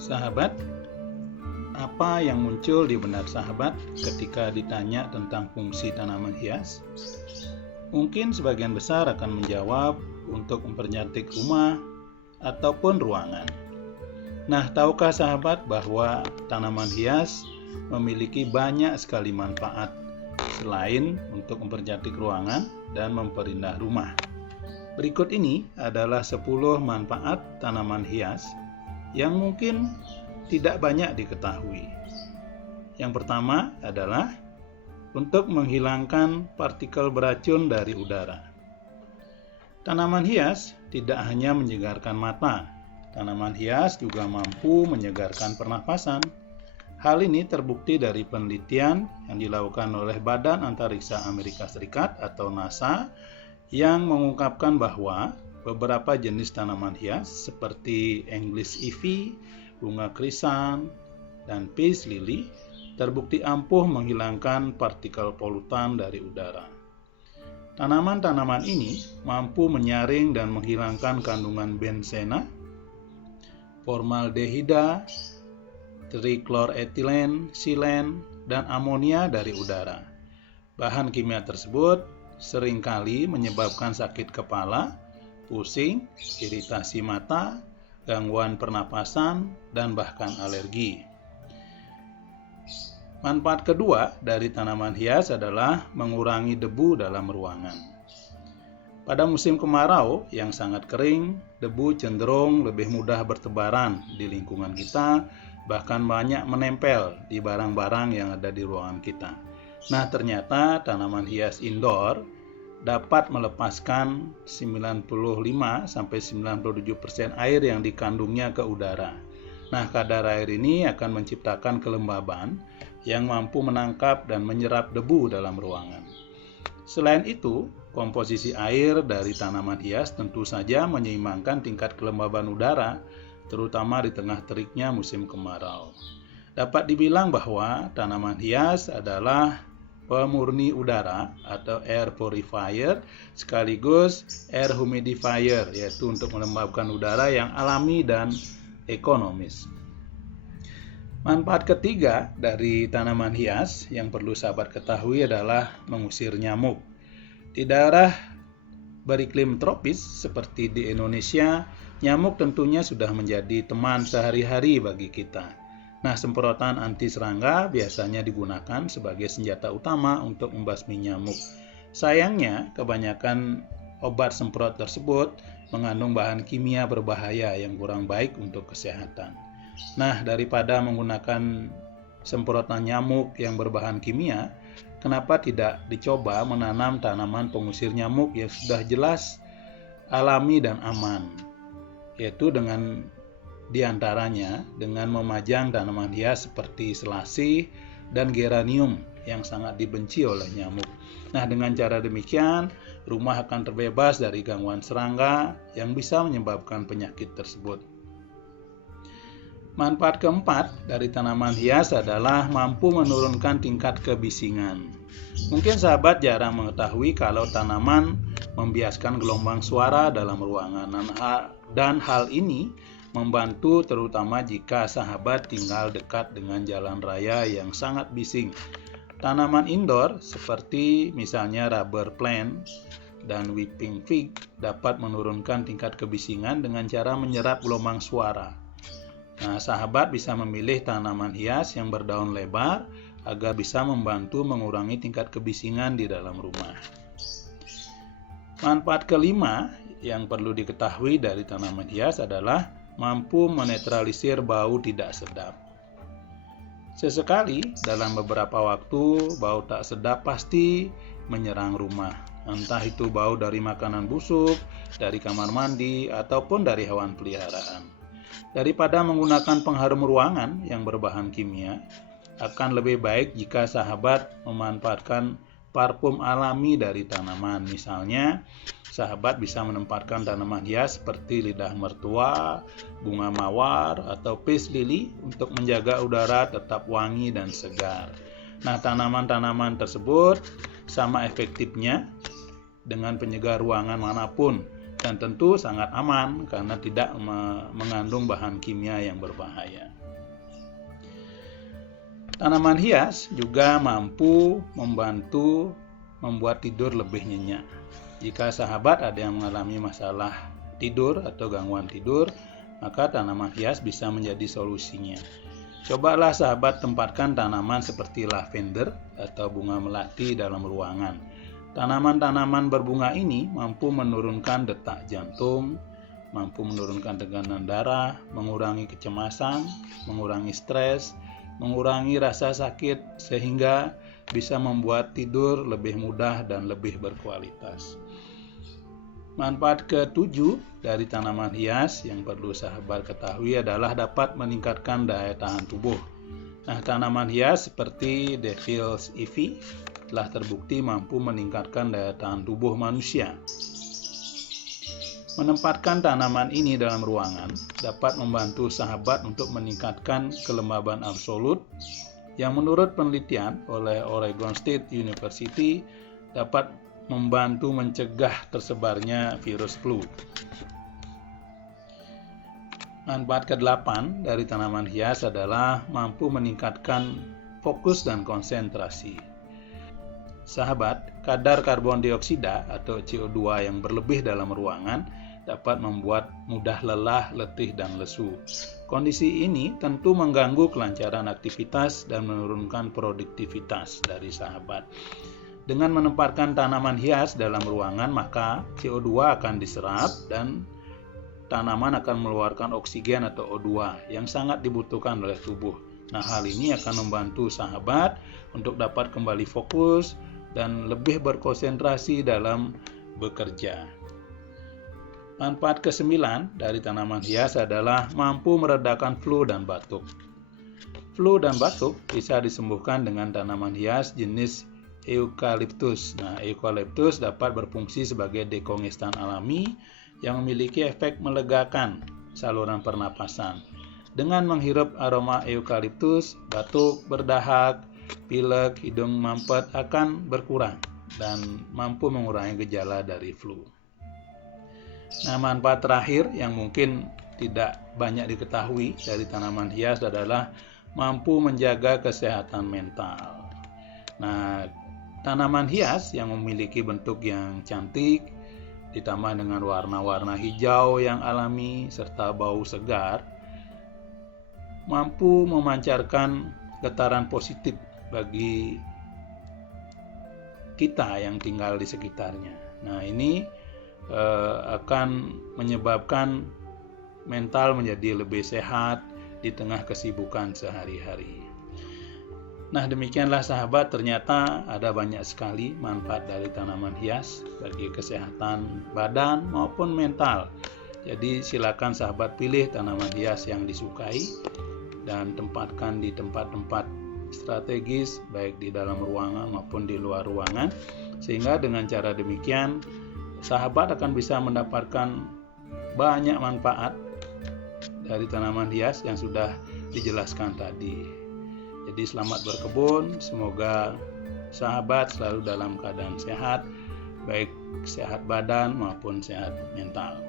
Sahabat, apa yang muncul di benak sahabat ketika ditanya tentang fungsi tanaman hias? Mungkin sebagian besar akan menjawab untuk mempercantik rumah ataupun ruangan. Nah, tahukah sahabat bahwa tanaman hias memiliki banyak sekali manfaat selain untuk mempercantik ruangan dan memperindah rumah? Berikut ini adalah 10 manfaat tanaman hias yang mungkin tidak banyak diketahui. Yang pertama adalah untuk menghilangkan partikel beracun dari udara. Tanaman hias tidak hanya menyegarkan mata, tanaman hias juga mampu menyegarkan pernafasan. Hal ini terbukti dari penelitian yang dilakukan oleh Badan Antariksa Amerika Serikat atau NASA yang mengungkapkan bahwa beberapa jenis tanaman hias seperti English ivy, bunga krisan, dan peace lily terbukti ampuh menghilangkan partikel polutan dari udara. Tanaman-tanaman ini mampu menyaring dan menghilangkan kandungan benzena, formaldehida, trichloroethylene, silen, dan amonia dari udara. Bahan kimia tersebut seringkali menyebabkan sakit kepala, pusing, iritasi mata, gangguan pernapasan, dan bahkan alergi. Manfaat kedua dari tanaman hias adalah mengurangi debu dalam ruangan. Pada musim kemarau yang sangat kering, debu cenderung lebih mudah bertebaran di lingkungan kita, bahkan banyak menempel di barang-barang yang ada di ruangan kita. Nah, ternyata tanaman hias indoor dapat melepaskan 95-97% air yang dikandungnya ke udara. Nah, kadar air ini akan menciptakan kelembaban yang mampu menangkap dan menyerap debu dalam ruangan. Selain itu, komposisi air dari tanaman hias tentu saja menyeimbangkan tingkat kelembaban udara, terutama di tengah teriknya musim kemarau. Dapat dibilang bahwa tanaman hias adalah pemurni udara atau air purifier sekaligus air humidifier, yaitu untuk melembabkan udara yang alami dan ekonomis. Manfaat ketiga dari tanaman hias yang perlu sahabat ketahui adalah mengusir nyamuk. Di daerah beriklim tropis seperti di Indonesia, nyamuk tentunya sudah menjadi teman sehari-hari bagi kita. Nah, semprotan anti serangga biasanya digunakan sebagai senjata utama untuk membasmi nyamuk. Sayangnya, kebanyakan obat semprot tersebut mengandung bahan kimia berbahaya yang kurang baik untuk kesehatan. Nah, daripada menggunakan semprotan nyamuk yang berbahan kimia, kenapa tidak dicoba menanam tanaman pengusir nyamuk yang sudah jelas alami dan aman, yaitu dengan diantaranya dengan memajang tanaman hias seperti selasih dan geranium yang sangat dibenci oleh nyamuk. Nah, dengan cara demikian, rumah akan terbebas dari gangguan serangga yang bisa menyebabkan penyakit tersebut. Manfaat keempat dari tanaman hias adalah mampu menurunkan tingkat kebisingan. Mungkin sahabat jarang mengetahui kalau tanaman membiaskan gelombang suara dalam ruangan, dan hal ini membantu terutama jika sahabat tinggal dekat dengan jalan raya yang sangat bising. Tanaman indoor seperti misalnya rubber plant dan weeping fig dapat menurunkan tingkat kebisingan dengan cara menyerap gelombang suara. Nah, sahabat bisa memilih tanaman hias yang berdaun lebar agar bisa membantu mengurangi tingkat kebisingan di dalam rumah. Manfaat kelima yang perlu diketahui dari tanaman hias adalah mampu menetralisir bau tidak sedap. Sesekali dalam beberapa waktu, bau tak sedap pasti menyerang rumah. Entah itu bau dari makanan busuk, dari kamar mandi, ataupun dari hewan peliharaan. Daripada menggunakan pengharum ruangan yang berbahan kimia, akan lebih baik jika sahabat memanfaatkan parfum alami dari tanaman. Misalnya, sahabat bisa menempatkan tanaman hias seperti lidah mertua, bunga mawar, atau peace lily untuk menjaga udara tetap wangi dan segar. Nah, tanaman-tanaman tersebut sama efektifnya dengan penyegar ruangan manapun, dan tentu sangat aman karena tidak mengandung bahan kimia yang berbahaya. Tanaman hias juga mampu membantu membuat tidur lebih nyenyak. Jika sahabat ada yang mengalami masalah tidur atau gangguan tidur, maka tanaman hias bisa menjadi solusinya. Cobalah sahabat tempatkan tanaman seperti lavender atau bunga melati dalam ruangan. Tanaman-tanaman berbunga ini mampu menurunkan detak jantung, mampu menurunkan tekanan darah, mengurangi kecemasan, mengurangi stres, mengurangi rasa sakit, sehingga bisa membuat tidur lebih mudah dan lebih berkualitas. Manfaat ke-7 dari tanaman hias yang perlu sahabat ketahui adalah dapat meningkatkan daya tahan tubuh. Nah, tanaman hias seperti Devil's Ivy telah terbukti mampu meningkatkan daya tahan tubuh manusia. Menempatkan tanaman ini dalam ruangan dapat membantu sahabat untuk meningkatkan kelembaban absolut yang menurut penelitian oleh Oregon State University dapat membantu mencegah tersebarnya virus flu. Manfaat ke-8 dari tanaman hias adalah mampu meningkatkan fokus dan konsentrasi. Sahabat, kadar karbon dioksida atau CO2 yang berlebih dalam ruangan dapat membuat mudah lelah, letih, dan lesu. Kondisi ini tentu mengganggu kelancaran aktivitas dan menurunkan produktivitas dari sahabat. Dengan menempatkan tanaman hias dalam ruangan, maka CO2 akan diserap dan tanaman akan mengeluarkan oksigen atau O2 yang sangat dibutuhkan oleh tubuh. Nah, hal ini akan membantu sahabat untuk dapat kembali fokus dan lebih berkonsentrasi dalam bekerja. Manfaat ke-9 dari tanaman hias adalah mampu meredakan flu dan batuk. Flu dan batuk bisa disembuhkan dengan tanaman hias jenis eukaliptus. Nah, eukaliptus dapat berfungsi sebagai dekongestan alami yang memiliki efek melegakan saluran pernapasan. Dengan menghirup aroma eukaliptus, batuk, berdahak, pilek, hidung mampet akan berkurang dan mampu mengurangi gejala dari flu. Nah, manfaat terakhir yang mungkin tidak banyak diketahui dari tanaman hias adalah mampu menjaga kesehatan mental. Nah, tanaman hias yang memiliki bentuk yang cantik, ditambah dengan warna-warna hijau yang alami serta bau segar, mampu memancarkan getaran positif bagi kita yang tinggal di sekitarnya. Nah, ini akan menyebabkan mental menjadi lebih sehat di tengah kesibukan sehari-hari. Nah, demikianlah sahabat, ternyata ada banyak sekali manfaat dari tanaman hias bagi kesehatan badan maupun mental. Jadi silakan sahabat pilih tanaman hias yang disukai dan tempatkan di tempat-tempat strategis baik di dalam ruangan maupun di luar ruangan, sehingga dengan cara demikian sahabat akan bisa mendapatkan banyak manfaat dari tanaman hias yang sudah dijelaskan tadi. Jadi selamat berkebun, semoga sahabat selalu dalam keadaan sehat, baik sehat badan maupun sehat mental.